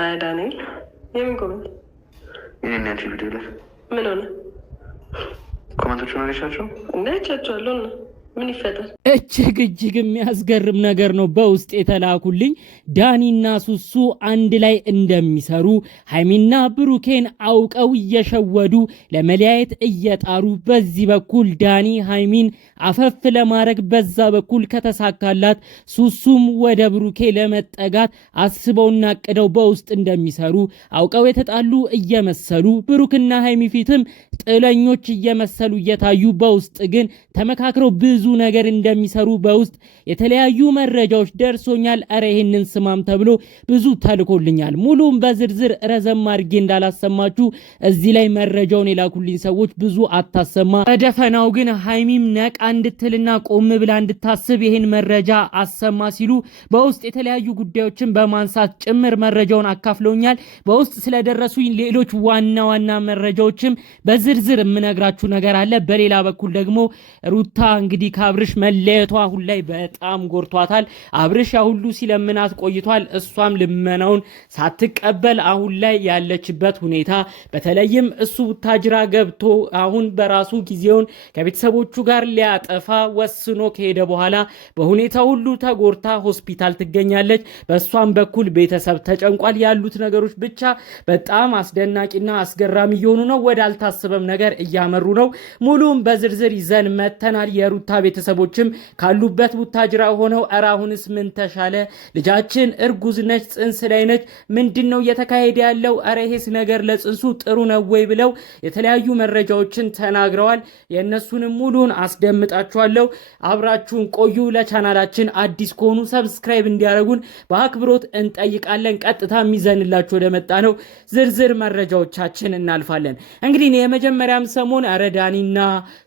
አይ ዳንኤል የምን ኮመንት? ይህን ያንቺ ቪዲዮ ላይ ምን ሆነ? ኮመንቶቹን አገሻቸው እንዳይቻቸዋለሁ እና ምን ይፈጠር? እጅግ የሚያስገርም ነገር ነው በውስጥ የተላኩልኝ። ዳኒና ሱሱ አንድ ላይ እንደሚሰሩ ሃይሚና ብሩኬን አውቀው እየሸወዱ ለመለያየት እየጣሩ፣ በዚህ በኩል ዳኒ ሃይሚን አፈፍ ለማድረግ፣ በዛ በኩል ከተሳካላት ሱሱም ወደ ብሩኬ ለመጠጋት አስበውና አቅደው በውስጥ እንደሚሰሩ አውቀው የተጣሉ እየመሰሉ ብሩክና ሃይሚ ፊትም ጥለኞች እየመሰሉ እየታዩ በውስጥ ግን ተመካክረው ብዙ ነገር እንደሚሰሩ በውስጥ የተለያዩ መረጃዎች ደርሶኛል። አረ ይሄንን ስማም ተብሎ ብዙ ተልኮልኛል። ሙሉም በዝርዝር ረዘም አድርጌ እንዳላሰማችሁ እዚህ ላይ መረጃውን የላኩልኝ ሰዎች ብዙ አታሰማ፣ በደፈናው ግን ሃይሚም ነቃ እንድትልና ቆም ብላ እንድታስብ ይሄን መረጃ አሰማ ሲሉ በውስጥ የተለያዩ ጉዳዮችን በማንሳት ጭምር መረጃውን አካፍለውኛል። በውስጥ ስለደረሱኝ ሌሎች ዋና ዋና መረጃዎችም በዝርዝር የምነግራችሁ ነገር አለ። በሌላ በኩል ደግሞ ሩታ እንግዲህ ከአብርሽ መለየቷ አሁን ላይ በጣም ጎርቷታል። አብርሽ ሁሉ ሲለምናት ቆይቷል። እሷም ልመናውን ሳትቀበል አሁን ላይ ያለችበት ሁኔታ፣ በተለይም እሱ ቡታጅራ ገብቶ አሁን በራሱ ጊዜውን ከቤተሰቦቹ ጋር ሊያጠፋ ወስኖ ከሄደ በኋላ በሁኔታ ሁሉ ተጎርታ ሆስፒታል ትገኛለች። በእሷም በኩል ቤተሰብ ተጨንቋል። ያሉት ነገሮች ብቻ በጣም አስደናቂና አስገራሚ እየሆኑ ነው። ወደ አልታሰበም ነገር እያመሩ ነው። ሙሉም በዝርዝር ይዘን መተናል። የሩታ ቤተሰቦችም ካሉበት ቡታጅራ ሆነው ኧረ አሁንስ ምን ተሻለ? ልጃችን እርጉዝ ነች፣ ጽንስ ላይ ነች፣ ምንድነው እየተካሄደ ያለው? ኧረ ይሄስ ነገር ለጽንሱ ጥሩ ነው ወይ ብለው የተለያዩ መረጃዎችን ተናግረዋል። የእነሱንም ሙሉን አስደምጣችኋለሁ። አብራችሁን ቆዩ። ለቻናላችን አዲስ ከሆኑ ሰብስክራይብ እንዲያደርጉን በአክብሮት እንጠይቃለን። ቀጥታ የሚዘንላችሁ ወደ መጣ ነው ዝርዝር መረጃዎቻችን እናልፋለን። እንግዲህ የመጀመሪያም ሰሞን ኧረ ዳኒና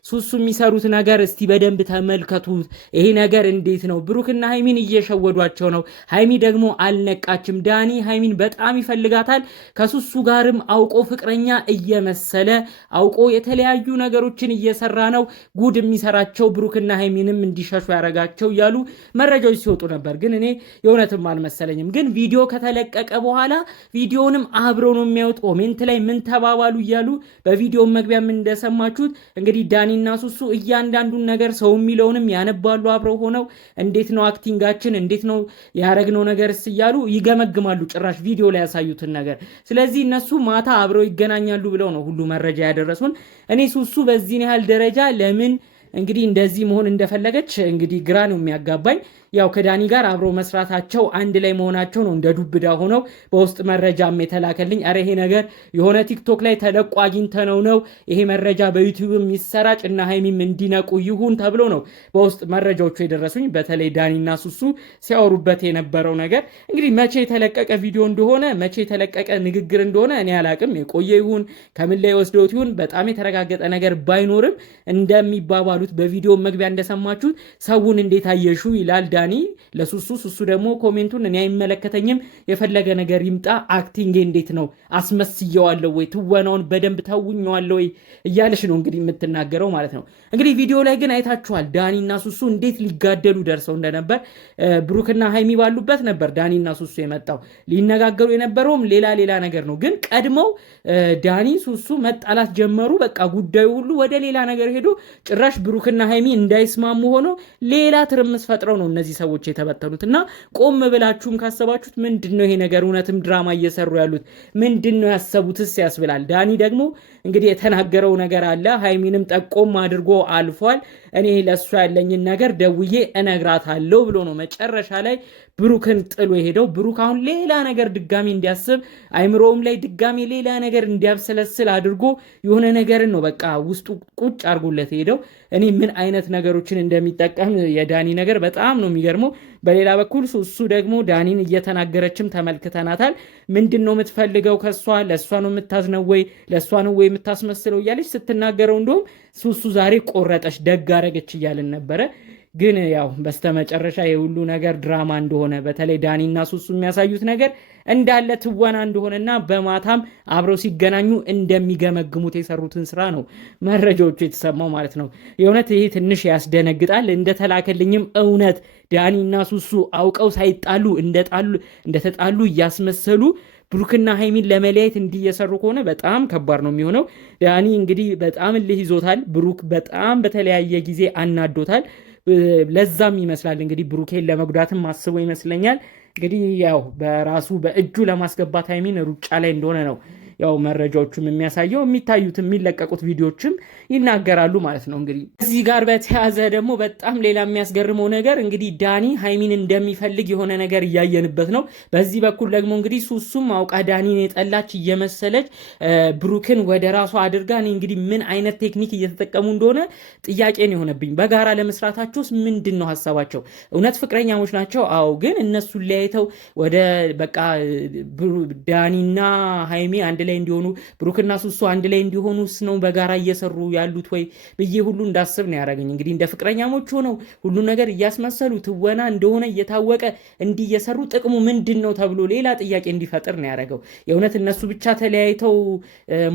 ሱሱ የሚሰሩት ነገር እስቲ በደንብ ተመልከቱት። ይሄ ነገር እንዴት ነው? ብሩክና ሃይሚን እየሸወዷቸው ነው። ሃይሚ ደግሞ አልነቃችም። ዳኒ ሃይሚን በጣም ይፈልጋታል። ከሱሱ ጋርም አውቆ ፍቅረኛ እየመሰለ አውቆ የተለያዩ ነገሮችን እየሰራ ነው። ጉድ የሚሰራቸው ብሩክና ሃይሚንም እንዲሸሹ ያረጋቸው እያሉ መረጃዎች ሲወጡ ነበር። ግን እኔ የእውነትም አልመሰለኝም። ግን ቪዲዮ ከተለቀቀ በኋላ ቪዲዮንም አብረው ነው የሚያዩት። ኮሜንት ላይ ምን ተባባሉ እያሉ በቪዲዮ መግቢያም እንደሰማችሁት እንግዲህ ዳኒና ሱሱ እያንዳንዱን ነገር ሰው የሚለውንም ያነባሉ አብረው ሆነው። እንዴት ነው አክቲንጋችን፣ እንዴት ነው ያረግነው ነገርስ እያሉ ይገመግማሉ፣ ጭራሽ ቪዲዮ ላይ ያሳዩትን ነገር። ስለዚህ እነሱ ማታ አብረው ይገናኛሉ ብለው ነው ሁሉ መረጃ ያደረሱን። እኔ ሱሱ በዚህን ያህል ደረጃ ለምን እንግዲህ እንደዚህ መሆን እንደፈለገች እንግዲህ ግራ ነው የሚያጋባኝ። ያው ከዳኒ ጋር አብሮ መስራታቸው አንድ ላይ መሆናቸው ነው እንደ ዱብዳ ሆነው በውስጥ መረጃም የተላከልኝ። አረ ይሄ ነገር የሆነ ቲክቶክ ላይ ተለቆ አግኝተነው ነው ይሄ መረጃ በዩቲዩብም ይሰራጭ እና ሃይሚም እንዲነቁ ይሁን ተብሎ ነው በውስጥ መረጃዎቹ የደረሱኝ። በተለይ ዳኒና ሱሱ ሲያወሩበት የነበረው ነገር እንግዲህ መቼ የተለቀቀ ቪዲዮ እንደሆነ መቼ የተለቀቀ ንግግር እንደሆነ እኔ አላቅም። የቆየ ይሁን ከምን ላይ ወስደውት ይሁን በጣም የተረጋገጠ ነገር ባይኖርም እንደሚባባሉት በቪዲዮ መግቢያ እንደሰማችሁት ሰውን እንዴት አየሹ ይላል ዳኒ ለሱሱ። ሱሱ ደግሞ ኮሜንቱን እኔ አይመለከተኝም፣ የፈለገ ነገር ይምጣ፣ አክቲንግ እንዴት ነው አስመስየዋለሁ ወይ ትወናውን በደንብ ተውኘዋለሁ ወይ እያለሽ ነው እንግዲህ የምትናገረው ማለት ነው። እንግዲህ ቪዲዮ ላይ ግን አይታችኋል ዳኒና ሱሱ እንዴት ሊጋደሉ ደርሰው እንደነበር። ብሩክና ሃይሚ ባሉበት ነበር ዳኒና ሱሱ የመጣው። ሊነጋገሩ የነበረውም ሌላ ነገር ነው። ግን ቀድመው ዳኒ ሱሱ መጣላት ጀመሩ። በቃ ጉዳዩ ሁሉ ወደ ሌላ ነገር ሄዶ ጭራሽ ብሩክና ሃይሚ እንዳይስማሙ ሆኖ ሌላ ትርምስ ፈጥረው ነው እነዚህ ሰዎች የተበተኑት። እና ቆም ብላችሁም ካሰባችሁት ምንድነው ይሄ ነገር? እውነትም ድራማ እየሰሩ ያሉት ምንድነው ያሰቡትስ ያስብላል። ዳኒ ደግሞ እንግዲህ የተናገረው ነገር አለ። ሃይሚንም ጠቆም አድርጎ አልፏል። እኔ ለእሷ ያለኝን ነገር ደውዬ እነግራታለሁ ብሎ ነው መጨረሻ ላይ ብሩክን ጥሎ የሄደው። ብሩክ አሁን ሌላ ነገር ድጋሚ እንዲያስብ አይምሮውም ላይ ድጋሚ ሌላ ነገር እንዲያብሰለስል አድርጎ የሆነ ነገርን ነው በቃ ውስጡ ቁጭ አድርጎለት ሄደው። እኔ ምን አይነት ነገሮችን እንደሚጠቀም የዳኒ ነገር በጣም ነው የሚገርመው። በሌላ በኩል ሱሱ ደግሞ ዳኒን እየተናገረችም ተመልክተናታል። ምንድን ነው የምትፈልገው ከሷ? ለእሷ ነው የምታዝነው ወይ ለእሷ ነው ወይ የምታስመስለው እያለች ስትናገረው እንደውም ሱሱ ዛሬ ቆረጠች ደግ አረገች እያልን ነበረ። ግን ያው በስተመጨረሻ የሁሉ ነገር ድራማ እንደሆነ በተለይ ዳኒና ሱሱ የሚያሳዩት ነገር እንዳለ ትወና እንደሆነና በማታም አብረው ሲገናኙ እንደሚገመግሙት የሰሩትን ስራ ነው መረጃዎቹ የተሰማው ማለት ነው። የእውነት ይሄ ትንሽ ያስደነግጣል። እንደተላከልኝም እውነት ዳኒና ሱሱ አውቀው ሳይጣሉ እንደተጣሉ እያስመሰሉ ብሩክና ሀይሚን ለመለያየት እንዲየሰሩ ከሆነ በጣም ከባድ ነው የሚሆነው። ዳኒ እንግዲህ በጣም እልህ ይዞታል። ብሩክ በጣም በተለያየ ጊዜ አናዶታል። ለዛም ይመስላል እንግዲህ ብሩኬን ለመጉዳትም አስቦ ይመስለኛል እንግዲህ ያው በራሱ በእጁ ለማስገባት ሀይሚን ሩጫ ላይ እንደሆነ ነው ያው መረጃዎቹም የሚያሳየው የሚታዩት የሚለቀቁት ቪዲዮዎችም ይናገራሉ ማለት ነው። እንግዲህ እዚህ ጋር በተያዘ ደግሞ በጣም ሌላ የሚያስገርመው ነገር እንግዲህ ዳኒ ሀይሚን እንደሚፈልግ የሆነ ነገር እያየንበት ነው። በዚህ በኩል ደግሞ እንግዲህ ሱሱም አውቃ ዳኒን የጠላች እየመሰለች ብሩክን ወደ ራሷ አድርጋ እንግዲህ ምን አይነት ቴክኒክ እየተጠቀሙ እንደሆነ ጥያቄ ነው የሆነብኝ። በጋራ ለመስራታቸውስ ምንድን ነው ሀሳባቸው? እውነት ፍቅረኛሞች ናቸው? አዎ። ግን እነሱን ለያይተው ወደ በቃ ዳኒና ሀይሚ አንድ ላይ እንዲሆኑ ብሩክና ሱሱ አንድ ላይ እንዲሆኑስ ነው በጋራ እየሰሩ ያሉት ወይ ብዬ ሁሉ እንዳስብ ነው ያደረገኝ። እንግዲህ እንደ ፍቅረኛሞች ሆነው ሁሉ ነገር እያስመሰሉ ትወና እንደሆነ እየታወቀ እንዲህ እየሰሩ ጥቅሙ ምንድን ነው ተብሎ ሌላ ጥያቄ እንዲፈጥር ነው ያደረገው። የእውነት እነሱ ብቻ ተለያይተው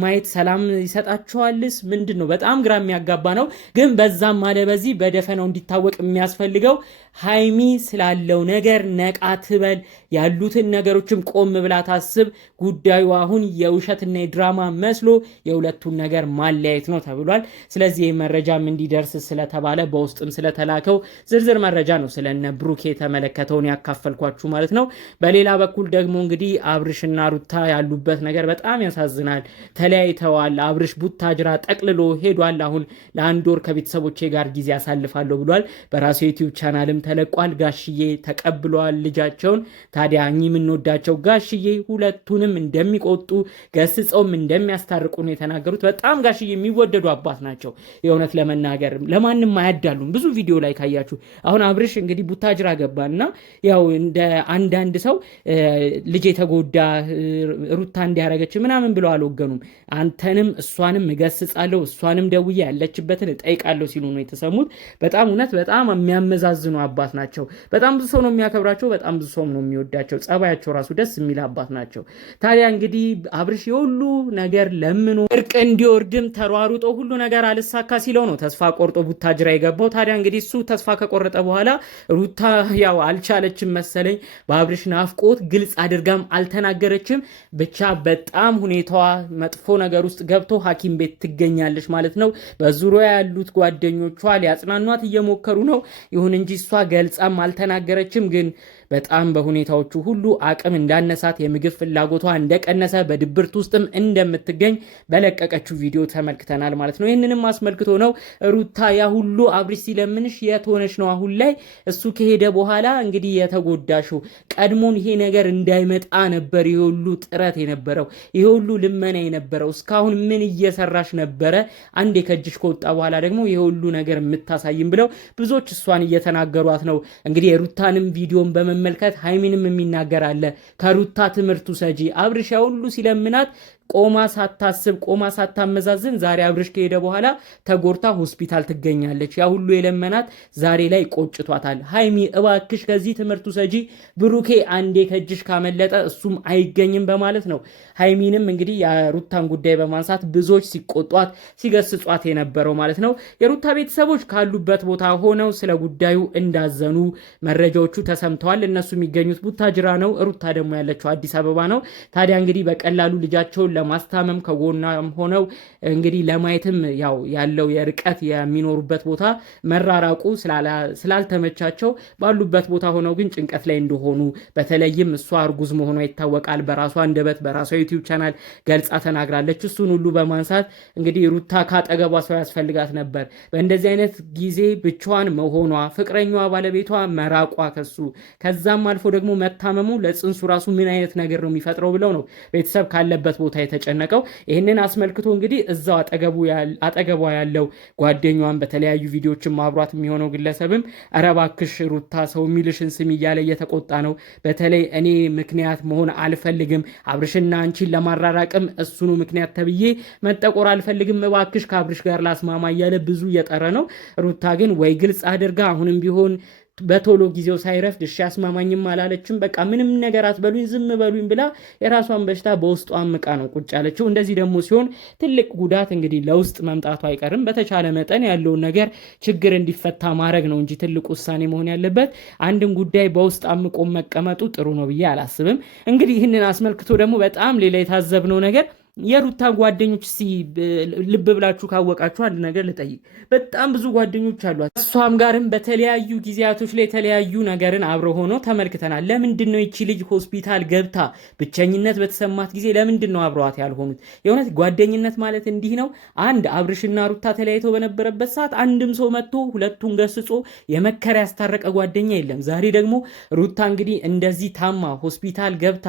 ማየት ሰላም ይሰጣቸዋልስ? ምንድን ነው? በጣም ግራ የሚያጋባ ነው። ግን በዛም አለ በዚህ በደፈናው እንዲታወቅ የሚያስፈልገው ሀይሚ ስላለው ነገር ነቃ ትበል፣ ያሉትን ነገሮችም ቆም ብላ ታስብ። ጉዳዩ አሁን የውሸትና የድራማ መስሎ የሁለቱን ነገር ማለያየት ነው ተብሏል። ስለዚህ ይህ መረጃም እንዲደርስ ስለተባለ በውስጥም ስለተላከው ዝርዝር መረጃ ነው ስለነ ብሩክ የተመለከተውን ያካፈልኳችሁ ማለት ነው። በሌላ በኩል ደግሞ እንግዲህ አብርሽና ሩታ ያሉበት ነገር በጣም ያሳዝናል። ተለያይተዋል። አብርሽ ቡታጅራ ጠቅልሎ ሄዷል። አሁን ለአንድ ወር ከቤተሰቦቼ ጋር ጊዜ አሳልፋለሁ ብሏል። በራሱ ዩቲዩብ ቻናልም ተለቋል። ጋሽዬ ተቀብለዋል ልጃቸውን። ታዲያ እኚህ የምንወዳቸው ጋሽዬ ሁለቱንም እንደሚቆጡ ገስጸውም እንደሚያስታርቁ ነው የተናገሩት። በጣም ጋሽዬ የሚወደዱ አባት ናቸው። የእውነት ለመናገር ለማንም አያዳሉም። ብዙ ቪዲዮ ላይ ካያችሁ አሁን አብርሽ እንግዲህ ቡታጅራ ገባና ያው እንደ አንዳንድ ሰው ልጅ የተጎዳ ሩታ እንዲያረገች ምናምን ብለው አልወገኑም። አንተንም እሷንም እገስጻለሁ፣ እሷንም ደውዬ ያለችበትን እጠይቃለሁ ሲሉ ነው የተሰሙት። በጣም እውነት በጣም የሚያመዛዝኑ አባት ናቸው። በጣም ብዙ ሰው ነው የሚያከብራቸው። በጣም ብዙ ሰው ነው የሚወዳቸው። ጸባያቸው ራሱ ደስ የሚል አባት ናቸው። ታዲያ እንግዲህ አብርሽ የሁሉ ነገር ለምኖ እርቅ እንዲወርድም ተሯሩጦ ሁሉ ነገር አልሳካ ሲለው ነው ተስፋ ቆርጦ ቡታጅራ የገባው። ታዲያ እንግዲህ እሱ ተስፋ ከቆረጠ በኋላ ሩታ ያው አልቻለችም መሰለኝ። በአብርሽ ናፍቆት ግልጽ አድርጋም አልተናገረችም። ብቻ በጣም ሁኔታዋ መጥፎ ነገር ውስጥ ገብቶ ሐኪም ቤት ትገኛለች ማለት ነው። በዙሪያ ያሉት ጓደኞቿ ሊያጽናኗት እየሞከሩ ነው። ይሁን እንጂ እሷ ገልጻም አልተናገረችም። ግን በጣም በሁኔታዎቹ ሁሉ አቅም እንዳነሳት፣ የምግብ ፍላጎቷ እንደቀነሰ፣ በድብርት ውስጥም እንደምትገኝ በለቀቀችው ቪዲዮ ተመልክተናል ማለት ነው። ይህንንም አስመልክቶ ነው ሩታ ያ ሁሉ አብርሽ ሲለምንሽ የት ሆነሽ ነው አሁን ላይ እሱ ከሄደ በኋላ እንግዲህ የተጎዳሽው? ቀድሞን ይሄ ነገር እንዳይመጣ ነበር ይሄ ሁሉ ጥረት የነበረው፣ ይሄ ሁሉ ልመና የነበረው። እስካሁን ምን እየሰራሽ ነበረ? አንዴ ከእጅሽ ከወጣ በኋላ ደግሞ ይሄ ሁሉ ነገር የምታሳይም ብለው ብዙዎች እሷን እየተናገሯት ነው። እንግዲህ የሩታንም ቪዲዮን በመመልከት ሀይሚንም የሚናገር አለ። ከሩታ ትምህርቱ ሰጂ አብርሽ ሁሉ ሲለምናት ቆማ ሳታስብ ቆማ ሳታመዛዝን ዛሬ አብርሽ ከሄደ በኋላ ተጎርታ ሆስፒታል ትገኛለች። ያ ሁሉ የለመናት ዛሬ ላይ ቆጭቷታል። ሀይሚ እባክሽ ከዚህ ትምህርቱ ሰጂ፣ ብሩኬ አንዴ ከእጅሽ ካመለጠ እሱም አይገኝም በማለት ነው ሀይሚንም እንግዲህ የሩታን ጉዳይ በማንሳት ብዙዎች ሲቆጧት ሲገስጿት የነበረው ማለት ነው። የሩታ ቤተሰቦች ካሉበት ቦታ ሆነው ስለ ጉዳዩ እንዳዘኑ መረጃዎቹ ተሰምተዋል። እነሱ የሚገኙት ቡታጅራ ነው። ሩታ ደግሞ ያለችው አዲስ አበባ ነው። ታዲያ እንግዲህ በቀላሉ ልጃቸውን ለማስታመም ከጎናም ሆነው እንግዲህ ለማየትም ያው ያለው የርቀት የሚኖሩበት ቦታ መራራቁ ስላልተመቻቸው ባሉበት ቦታ ሆነው ግን ጭንቀት ላይ እንደሆኑ በተለይም እሷ እርጉዝ መሆኗ ይታወቃል። በራሷ አንደበት በራሷ ዩቲዩብ ቻናል ገልጻ ተናግራለች። እሱን ሁሉ በማንሳት እንግዲህ ሩታ ካጠገቧ ሰው ያስፈልጋት ነበር። በእንደዚህ አይነት ጊዜ ብቻዋን መሆኗ፣ ፍቅረኛዋ ባለቤቷ መራቋ ከዛም አልፎ ደግሞ መታመሙ ለጽንሱ ራሱ ምን አይነት ነገር ነው የሚፈጥረው ብለው ነው ቤተሰብ ካለበት ቦታ የተጨነቀው። ይህንን አስመልክቶ እንግዲህ እዛው አጠገቧ ያለው ጓደኛዋን በተለያዩ ቪዲዮዎችን ማብሯት የሚሆነው ግለሰብም ኧረ እባክሽ ሩታ ሰው የሚልሽን ስም እያለ እየተቆጣ ነው። በተለይ እኔ ምክንያት መሆን አልፈልግም፣ አብርሽና አንቺን ለማራራቅም እሱኑ ምክንያት ተብዬ መጠቆር አልፈልግም፣ እባክሽ ከአብርሽ ጋር ላስማማ እያለ ብዙ እየጠረ ነው። ሩታ ግን ወይ ግልጽ አድርጋ አሁንም ቢሆን በቶሎ ጊዜው ሳይረፍድ እሺ አስማማኝም አላለችም። በቃ ምንም ነገር አትበሉኝ ዝም በሉኝ ብላ የራሷን በሽታ በውስጧ አምቃ ነው ቁጭ ያለችው። እንደዚህ ደግሞ ሲሆን ትልቅ ጉዳት እንግዲህ ለውስጥ መምጣቱ አይቀርም። በተቻለ መጠን ያለውን ነገር ችግር እንዲፈታ ማድረግ ነው እንጂ ትልቅ ውሳኔ መሆን ያለበት አንድን ጉዳይ በውስጥ አምቆ መቀመጡ ጥሩ ነው ብዬ አላስብም። እንግዲህ ይህንን አስመልክቶ ደግሞ በጣም ሌላ የታዘብነው ነገር የሩታ ጓደኞች ልብ ብላችሁ ካወቃችሁ አንድ ነገር ልጠይቅ። በጣም ብዙ ጓደኞች አሏት። እሷም ጋርም በተለያዩ ጊዜያቶች ላይ የተለያዩ ነገርን አብረው ሆኖ ተመልክተናል። ለምንድን ነው ይቺ ልጅ ሆስፒታል ገብታ ብቸኝነት በተሰማት ጊዜ ለምንድን ነው አብረዋት ያልሆኑት? የእውነት ጓደኝነት ማለት እንዲህ ነው። አንድ አብርሽና ሩታ ተለያይተው በነበረበት ሰዓት አንድም ሰው መጥቶ ሁለቱን ገስጾ የመከረ ያስታረቀ ጓደኛ የለም። ዛሬ ደግሞ ሩታ እንግዲህ እንደዚህ ታማ ሆስፒታል ገብታ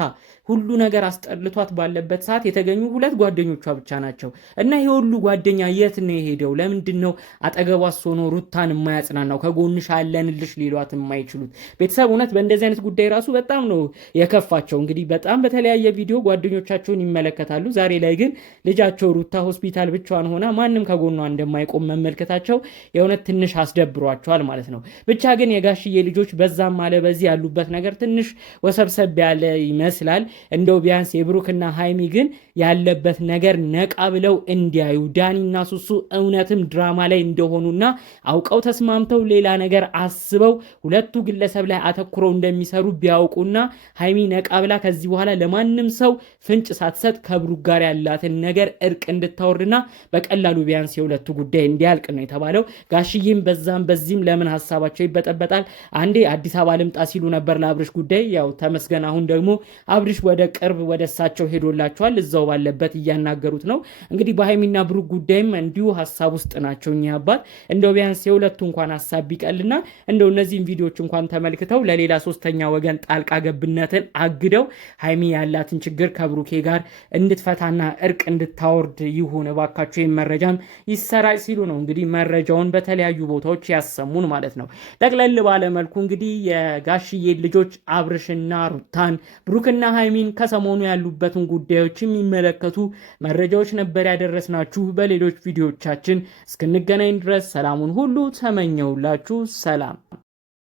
ሁሉ ነገር አስጠልቷት ባለበት ሰዓት የተገኙ ሁለት ጓደኞቿ ብቻ ናቸው። እና ይሄ ሁሉ ጓደኛ የት ነው የሄደው? ለምንድን ነው አጠገቧስ ሆኖ ሩታን የማያጽናናው? ከጎንሽ አለንልሽ ሊሏት የማይችሉት? ቤተሰብ እውነት በእንደዚህ አይነት ጉዳይ ራሱ በጣም ነው የከፋቸው። እንግዲህ በጣም በተለያየ ቪዲዮ ጓደኞቻቸውን ይመለከታሉ። ዛሬ ላይ ግን ልጃቸው ሩታ ሆስፒታል ብቻዋን ሆና ማንም ከጎኗ እንደማይቆም መመልከታቸው የእውነት ትንሽ አስደብሯቸዋል ማለት ነው። ብቻ ግን የጋሽዬ ልጆች በዛም አለ በዚህ ያሉበት ነገር ትንሽ ወሰብሰብ ያለ ይመስላል። እንደው ቢያንስ የብሩክና ሃይሚ ግን ያለበት ነገር ነቃ ብለው እንዲያዩ ዳኒና ሱሱ እውነትም ድራማ ላይ እንደሆኑና አውቀው ተስማምተው ሌላ ነገር አስበው ሁለቱ ግለሰብ ላይ አተኩረው እንደሚሰሩ ቢያውቁና ሃይሚ ነቃ ብላ ከዚህ በኋላ ለማንም ሰው ፍንጭ ሳትሰጥ ከብሩክ ጋር ያላትን ነገር እርቅ እንድታወርድና በቀላሉ ቢያንስ የሁለቱ ጉዳይ እንዲያልቅ ነው የተባለው። ጋሽዬም በዛም በዚህም ለምን ሀሳባቸው ይበጠበጣል? አንዴ አዲስ አበባ ልምጣ ሲሉ ነበር ለአብርሽ ጉዳይ። ያው ተመስገን አሁን ደግሞ አብርሽ ወደ ቅርብ ወደ እሳቸው ሄዶላቸዋል። እዛው ባለበት እያናገሩት ነው። እንግዲህ በሃይሚና ብሩክ ጉዳይም እንዲሁ ሀሳብ ውስጥ ናቸው እኚህ አባት። እንደው ቢያንስ የሁለቱ እንኳን ሀሳብ ቢቀልና እንደው እነዚህን ቪዲዮዎች እንኳን ተመልክተው ለሌላ ሶስተኛ ወገን ጣልቃ ገብነትን አግደው ሃይሚ ያላትን ችግር ከብሩኬ ጋር እንድትፈታና እርቅ እንድታወርድ ይሁን እባካቸው፣ ይህን መረጃም ይሰራጭ ሲሉ ነው እንግዲህ መረጃውን በተለያዩ ቦታዎች ያሰሙን ማለት ነው። ጠቅለል ባለመልኩ እንግዲህ የጋሽዬ ልጆች አብርሽና ሩታን ብሩክና ሃይሚን ከሰሞኑ ያሉበትን ጉዳዮች የሚመለከቱ መረጃዎች ነበር ያደረስናችሁ። በሌሎች ቪዲዮዎቻችን እስክንገናኝ ድረስ ሰላሙን ሁሉ ተመኘውላችሁ። ሰላም።